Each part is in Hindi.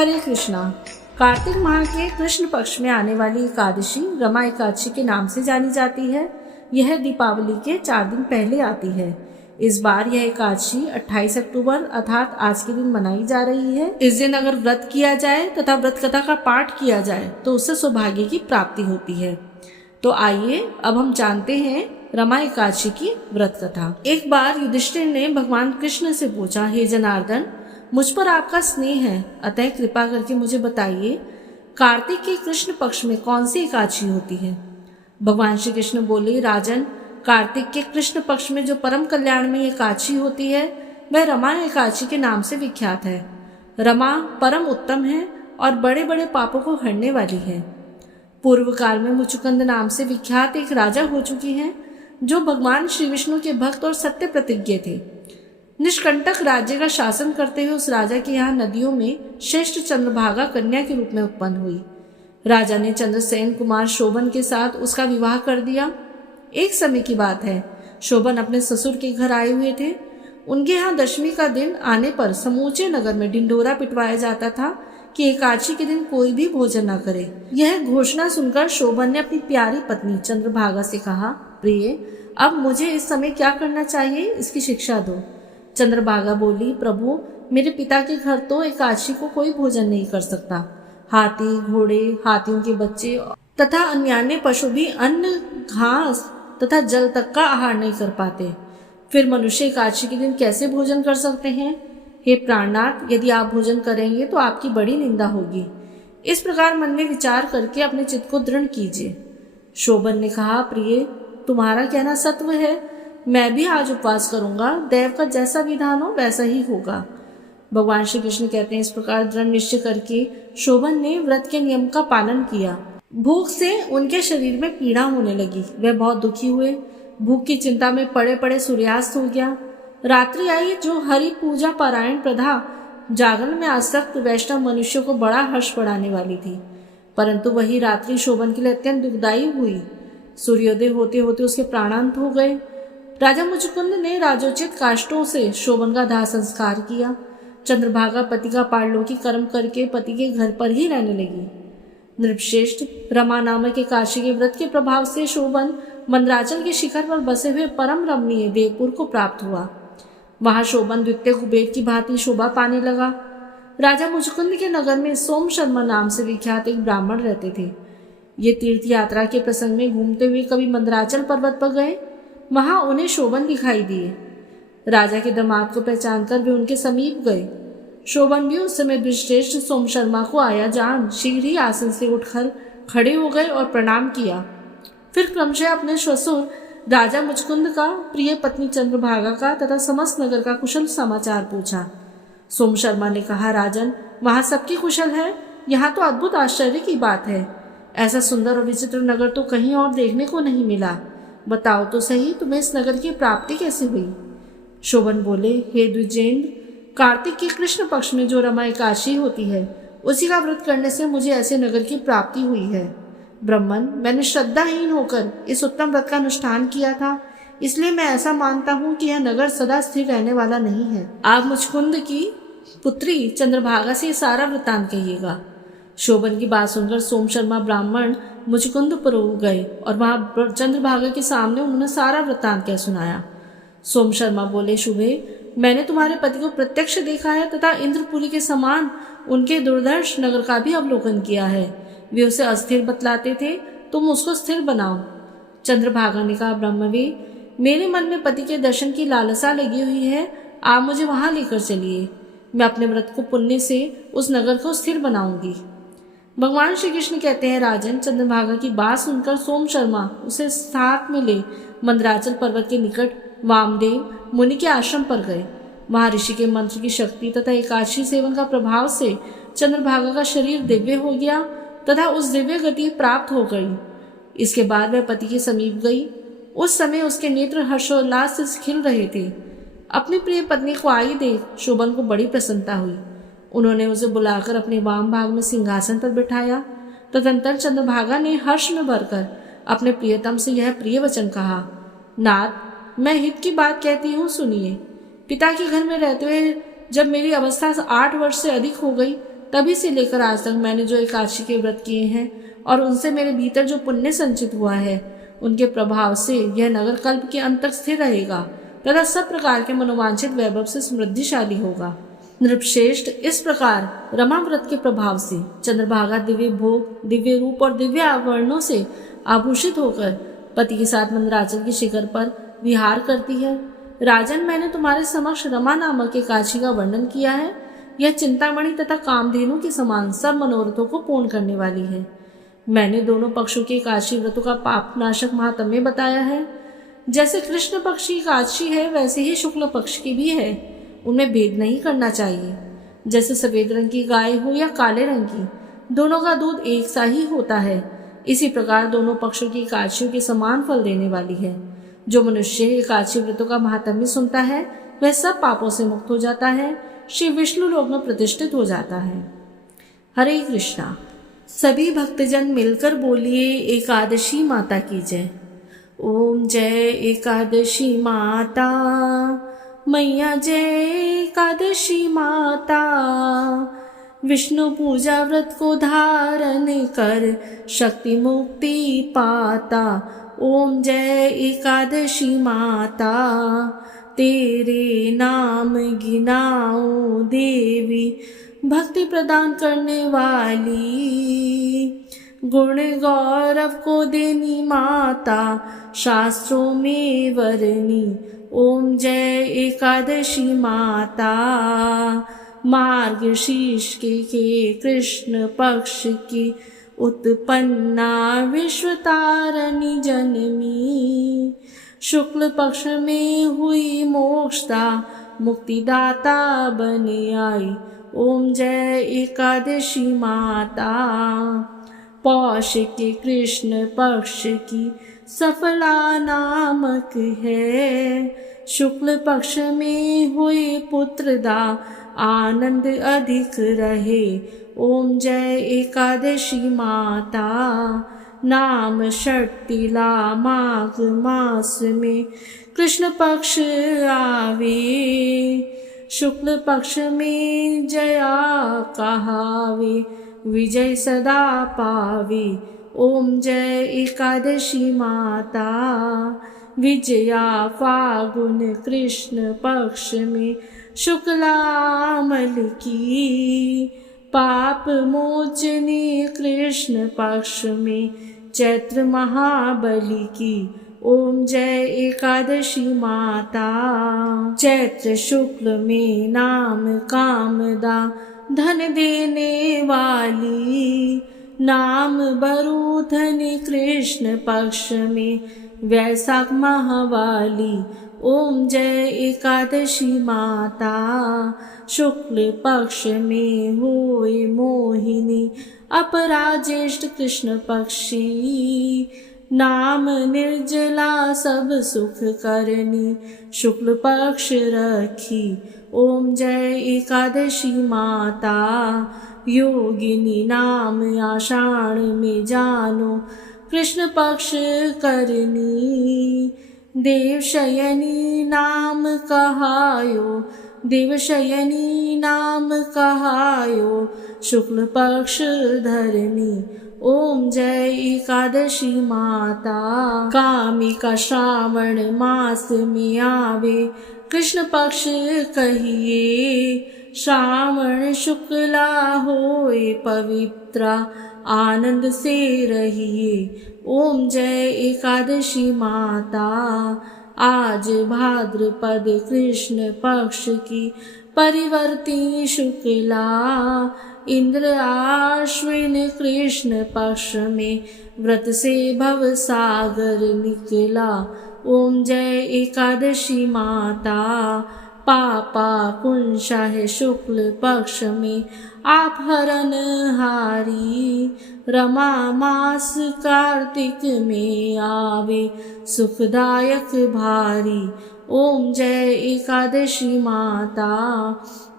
हरे कृष्णा। कार्तिक माह के कृष्ण पक्ष में आने वाली एकादशी रमा एकादशी के नाम से जानी जाती है। यह दीपावली के 4 दिन पहले आती है। इस बार यह एकादशी 28 अक्टूबर अर्थात आज के दिन मनाई जा रही है। इस दिन अगर व्रत किया जाए तथा व्रत कथा का पाठ किया जाए तो उससे सौभाग्य की प्राप्ति होती है। तो आइए अब हम जानते हैं रमा एकादशी की व्रत कथा। एक बार युधिष्ठिर ने भगवान कृष्ण से पूछा, हे जनार्दन, मुझ पर आपका स्नेह है, अतः कृपा करके मुझे बताइए कार्तिक के कृष्ण पक्ष में कौन सी एकादशी होती है। भगवान श्री कृष्ण बोले, राजन, कार्तिक के कृष्ण पक्ष में जो परम कल्याण में एकादशी होती है वह रमा एकादशी के नाम से विख्यात है। रमा परम उत्तम है और बड़े बड़े पापों को हरने वाली है। पूर्व काल में मुचुकुंद नाम से विख्यात एक राजा हो चुकी हैं जो भगवान श्री विष्णु के भक्त और सत्य प्रतिज्ञ थे। निष्कंटक राज्य का शासन करते हुए उस राजा के यहाँ नदियों में श्रेष्ठ चंद्रभागा कन्या के रूप में उत्पन्न हुई। राजा ने चंद्रसेन कुमार शोभन के साथ उसका विवाह कर दिया। एक समय की बात है, शोभन अपने ससुर के घर आए हुए थे। उनके यहाँ दशमी का दिन आने पर समूचे नगर में ढिंढोरा पिटवाया जाता था कि एकादशी के दिन कोई भी भोजन न करे। यह घोषणा सुनकर शोभन ने अपनी प्यारी पत्नी चंद्रभागा से कहा, प्रिय, अब मुझे इस समय क्या करना चाहिए, इसकी शिक्षा दो। चंद्रभागा बोली, प्रभु, मेरे पिता के घर तो एकादशी को कोई भोजन नहीं कर सकता। हाथी, घोड़े, हाथियों के बच्चे तथा अन्य पशु भी अन्न, घास तथा जल तक का आहार नहीं कर पाते। फिर मनुष्य एकादशी के दिन कैसे भोजन कर सकते हैं? हे प्राणनाथ, यदि आप भोजन करेंगे तो आपकी बड़ी निंदा होगी। इस प्रकार मन में विचार करके अपने चित्त को दृढ़ कीजिए। शोभन ने कहा, प्रिय, तुम्हारा कहना सत्य है, मैं भी आज उपवास करूंगा। देव का जैसा विधान हो वैसा ही होगा। भगवान श्री कृष्ण कहते हैं, इस प्रकार दृढ़ निश्चय करके शोभन ने व्रत के नियम का पालन किया। भूख से उनके शरीर में पीड़ा होने लगी। वे बहुत दुखी हुए। भूख की चिंता में पड़े पड़े सूर्यास्त हो गया। रात्रि आई जो हरि पूजा पारायण प्रधा जागरण में आसक्त वैष्णव मनुष्यों को बड़ा हर्ष बढ़ाने वाली थी, परंतु वही रात्रि शोभन के लिए अत्यंत दुखदायी हुई। सूर्योदय होते होते उसके प्राणांत हो गए। राजा मुचुकुंद ने राजोचित काष्ठों से शोभन का दाह संस्कार किया। चंद्रभागा पति का पारलौकिक कर्म करके पति के घर पर ही रहने लगी। नृपश्रेष्ठ, रमा नामक एकादशी के व्रत के प्रभाव से शोभन मंदराचल के शिखर पर बसे हुए परम रमणीय देवपुर को प्राप्त हुआ। वहां शोभन द्वितीय कुबेर की भांति शोभा पाने लगा। राजा मुचुकुंद के नगर में सोम शर्मा नाम से विख्यात एक ब्राह्मण रहते थे। ये तीर्थ यात्रा के प्रसंग में घूमते हुए कभी मंदराचल पर्वत पर गए। वहां उन्हें शोभन दिखाई दिए। राजा के दामाद को पहचानकर वे उनके समीप गए। शोभन भी उस समय द्विश्रेष्ठ सोम शर्मा को आया जान शीघ्र ही आसन से उठकर खड़े हो गए और प्रणाम किया। फिर क्रमशः अपने ससुर राजा मुचुकुंद का, प्रिय पत्नी चंद्रभागा का तथा समस्त नगर का कुशल समाचार पूछा। सोम शर्मा ने कहा, राजन, वहां सबकी कुशल है। यहाँ तो अद्भुत आश्चर्य की बात है। ऐसा सुंदर और विचित्र नगर तो कहीं और देखने को नहीं मिला। बताओ तो सही, तुम्हें इस नगर की प्राप्ति कैसे हुई? शोभन बोले, हे द्विजेंद्र, कार्तिक के कृष्ण पक्ष में जो रमा एकादशी होती है उसी का व्रत करने से मुझे ऐसे नगर की प्राप्ति हुई है। ब्रह्मन, मैंने श्रद्धाहीन होकर इस उत्तम व्रत का अनुष्ठान किया था, इसलिए मैं ऐसा मानता हूँ कि यह नगर सदा स्थिर रहने वाला नहीं है। आप मुचुकुंद की पुत्री चंद्रभागा से सारा वृत्तांत कहिएगा। शोभन की बात सुनकर सोम शर्मा ब्राह्मण मुचुकुंदपुर गए और वहां चंद्रभागा के सामने उन्होंने सारा वृत्तांत कह सुनाया। सोम शर्मा बोले, शुभे, मैंने तुम्हारे पति को प्रत्यक्ष देखा है तथा इंद्रपुरी के समान उनके दुर्धर्ष नगर का भी अवलोकन किया है। वे उसे अस्थिर बतलाते थे, तुम उसको स्थिर बनाओ। चंद्रभागा ने कहा, ब्रह्मवे, मेरे मन में पति के दर्शन की लालसा लगी हुई है, आप मुझे वहां लेकर चलिए। मैं अपने व्रत को पुण्य से उस नगर को स्थिर बनाऊंगी। भगवान श्री कृष्ण कहते हैं, राजन, चंद्रभागा की बात सुनकर सोम शर्मा उसे साथ में ले मंदराचल पर्वत के निकट वामदेव मुनि के आश्रम पर गए। वहां ऋषि के मंत्र की शक्ति तथा एकादशी सेवन का प्रभाव से चंद्रभागा का शरीर दिव्य हो गया तथा उस दिव्य गति प्राप्त हो गई। इसके बाद वह पति के समीप गई। उस समय उसके नेत्र हर्षोल्लास से खिल रहे थे। अपनी प्रिय पत्नी को आई देख शोभन को बड़ी प्रसन्नता हुई। उन्होंने उसे बुलाकर अपने वाम भाग में सिंहासन पर बिठाया। तदंतर चंद्रभागा ने हर्ष में भरकर अपने प्रियतम से यह प्रिय वचन कहा, नाथ, मैं हित की बात कहती हूँ, सुनिए। पिता के घर में रहते हुए जब मेरी अवस्था 8 वर्ष से अधिक हो गई तभी से लेकर आज तक मैंने जो एकादशी के व्रत किए हैं और उनसे मेरे भीतर जो पुण्य संचित हुआ है, उनके प्रभाव से यह नगर कल्प के अंत तक स्थिर रहेगा तथा सब प्रकार के मनोवांछित वैभव से समृद्धिशाली होगा। नृपश्रेष्ठ, इस प्रकार रमा व्रत के प्रभाव से चंद्रभागा दिव्य भोग, दिव्य रूप और दिव्य आभरणों से आभूषित होकर पति के साथ मंदराचल के शिखर पर विहार करती है। राजन, मैंने तुम्हारे समक्ष रमा नामक एकादशी का वर्णन किया है। यह चिंतामणि तथा कामधेनु के समान सब मनोरथों को पूर्ण करने वाली है। मैंने दोनों पक्षों के एकादशी व्रतों का पापनाशक महात्म्य बताया है। जैसे कृष्ण पक्ष की एकादशी है, वैसे ही शुक्ल पक्ष की भी है। उनमें भेद नहीं करना चाहिए। जैसे सफेद रंग की गाय हो या काले रंग की, दोनों का दूध एक सा ही होता है। इसी प्रकार दोनों पक्षों की एकादशियों के समान फल देने वाली है। जो मनुष्य एकादशी व्रतों का महात्म्य सुनता है, वह सब पापों से मुक्त हो जाता है, श्री विष्णु लोक में प्रतिष्ठित हो जाता है। हरे कृष्णा। सभी भक्तजन मिलकर बोलिए एकादशी माता की जय। ओम जय एकादशी माता, मैया जय एकादशी माता। विष्णु पूजा व्रत को धारण कर शक्ति मुक्ति पाता। ओम जय एकादशी माता, तेरे नाम गिनाओ देवी, भक्ति प्रदान करने वाली, गुण गौरव को देनी माता, शास्त्रों में वरनी। ओम जय एकादशी माता, मार्गशीर्ष के कृष्ण पक्ष की उत्पन्ना विश्वतारणी जननी। शुक्ल पक्ष में हुई मोक्षदा, मुक्तिदाता बन आई। ओम जय एकादशी माता, पौष के कृष्ण पक्ष की सफला नामक है। शुक्ल पक्ष में हुई पुत्रदा, आनंद अधिक रहे। ओम जय एकादशी माता, नाम षट्तिला माघ मास में कृष्ण पक्ष आवे। शुक्ल पक्ष में जया कहावे, विजय सदा पावे। ओम जय एकादशी माता, विजया फागुन कृष्ण पक्ष में शुक्लामल की। पाप मोचनी कृष्ण पक्ष में चैत्र महाबली की। ओम जय एकादशी माता, चैत्र शुक्ल में नाम कामदा, धन देने वाली। नाम बरु धन कृष्ण पक्ष में वैशाख महावाली। ओम जय एकादशी माता, शुक्ल पक्ष में होए मोहिनी, अपराजेष्ठ कृष्ण पक्षी। नाम निर्जला सब सुख करनी, शुक्ल पक्ष रखी। ओम जय एकादशी माता, योगिनी नाम आषाढ़ में जानो, कृष्ण पक्ष करनी। देवशयनी नाम कहायो, देवशयनी नाम कहायो, शुक्ल पक्ष धरनी। ओम जय एकादशी माता, कामिका श्रावण मास में आवे, कृष्ण पक्ष कहिए। श्रावण शुक्ला होए पवित्रा, आनंद से रहिए। ओम जय एकादशी माता, आज भाद्रपद कृष्ण पक्ष की परिवर्ती शुक्ला, इंद्र आश्विन कृष्ण पक्ष में व्रत से भव सागर निकला। ओम जय एकादशी माता, पापा कुंशा है शुक्ल पक्ष में आप हरन हारी। रमा मास कार्तिक में आवे, सुखदायक भारी। ओम जय एकादशी माता,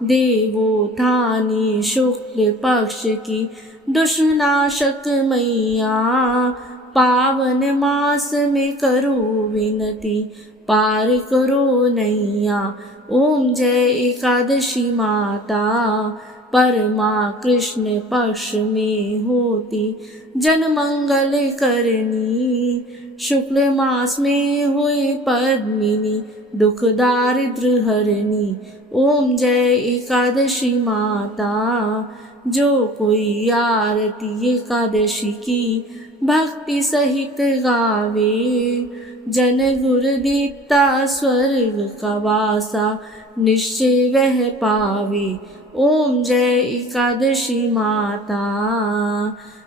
देवोत्थानी शुक्ल पक्ष की दुष्टनाशक मैया। पावन मास में करो विनती, पार करो नैया। ओम जय एकादशी माता, परमा कृष्ण पक्ष में होती जन मंगल करनी। शुक्ल मास में हुई पद्मिनी दुख दारिद्र हरनी। ओम जय एकादशी माता। जो कोई आरती एकादशी की भक्ति सहित गावे, जन गुरु दीप्ता स्वर्ग का वासा निश्चय वह पावे। ओम जय एकादशी माता।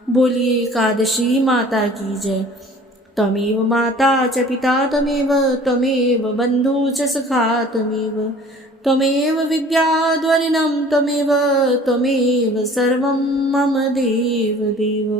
बोलिए एकादशी माता की जय। त्वमेव माता च पिता त्वमेव, त्वमेव बन्धु च सखा त्वमेव, त्वमेव विद्याद्वरिणं त्वमेव, त्वमेव सर्वं मम देव देव।